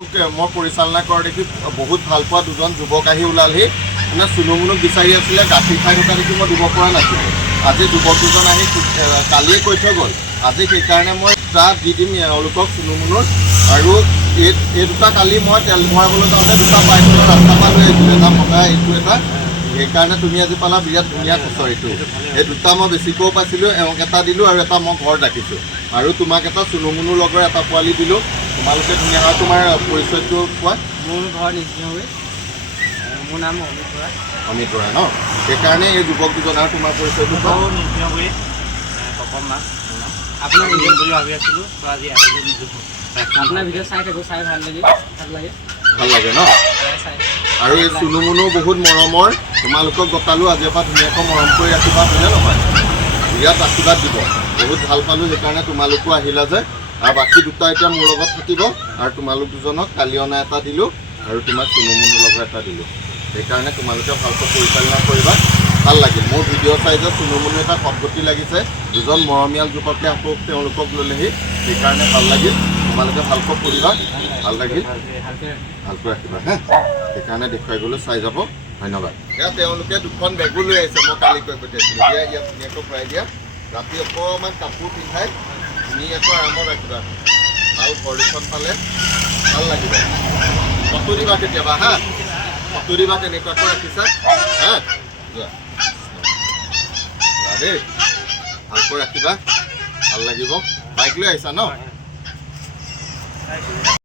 মই পৰিচালনা কৰা দেখি বহুত ভাল পোৱা দুজন যুৱক আহি ওলালহি মানে চুনুমুনুক বিচাৰি আছিলে গাখীৰ খাই থকা দেখি মই দিব পৰা নাছিলোঁ আজি যুৱক দুজন আহি কালিয়ে কৈ থৈ গ'ল আজি সেইকাৰণে মই তাত দি দিম এওঁলোকক চুনুমুনুৰ আৰু এই দুটা কালি মই তেল ভৰাবলৈ যাওঁতে দুটা পাইছিলোঁ ৰাস্তাৰ পৰা লৈ আহিছিলোঁ এটা মতা এইটো এটা সেইকাৰণে তুমি আজি পালা বিৰাট ধুনীয়া কচৰিটো এই দুটা মই বেছিকৈও পাইছিলোঁ এওঁক এটা দিলোঁ আৰু এটা মই ঘৰত ৰাখিছোঁ আৰু তোমাক এটা চুনুমুনুৰ লগৰ এটা পোৱালি দিলোঁ তোমালোকে ধুনীয়া হয় তোমাৰ পৰিচয়টো কোৱা মোৰ ঘৰ নিশ্চয় মোৰ নাম অমিত বৰা ন সেইকাৰণে এই যুৱক দুজন আৰু তোমাৰ পৰিচয়টো কোৱা নিশ্চয় তপন নাথ আপোনাৰ ভিডিঅ' বুলি ভাবি আছিলোঁ আজি আপোনাৰ ভিডিঅ' চাই থাকোঁ চাই ভাল লাগে ন আৰু এই চুনুমুনু বহুত মৰমৰ তোমালোকক গতালোঁ আজিৰ পৰা ধুনীয়াকৈ মৰম কৰি ৰাখিবা হয়নে নহয় বিৰাট আশীৰ্বাদ দিব বহুত ভাল পালোঁ সেইকাৰণে তোমালোকো আহিলা যে আৰু বাকী দুটা এতিয়া মোৰ লগত থাকিব আৰু তোমালোক দুজনক কালি অনা এটা দিলোঁ আৰু তোমাক চুনুমুনুৰ লগত এটা দিলোঁ সেইকাৰণে তোমালোকে ভালকৈ পৰিচালনা কৰিবা ভাল লাগিল মোৰ ভিডিঅ' চাই যে চুনুমুনু এটা সদগতি লাগিছে দুজন মৰমীয়াল যুৱকে আকৌ তেওঁলোকক ল'লেহি সেইকাৰণে ভাল লাগিল তোমালোকে ভালকৈ পঢ়িবা ভাল লাগিল ভালকৈ ৰাখিবা হা সেইকাৰণে দেখুৱাই গ'লোঁ চাই যাব ধন্যবাদ এয়া তেওঁলোকে দুখন বেগো লৈ আহিছে মই কালি কৈ পঠিয়াইছিলোঁ দিয়া ইয়াত ধুনীয়াকৈ ভৰাই দিয়া ৰাতি অকণমান কাপোৰ পিন্ধাই ধুনীয়াকৈ আৰামত ৰাখিবা ভাল ভৰিখন পালে ভাল লাগিব ফটো দিবা কেতিয়াবা হা ফটো দিবা তেনেকুৱাকৈ ৰাখিছা হা যোৱা দেই ভালকৈ ৰাখিবা ভাল লাগিব বাইক লৈ আহিছা ন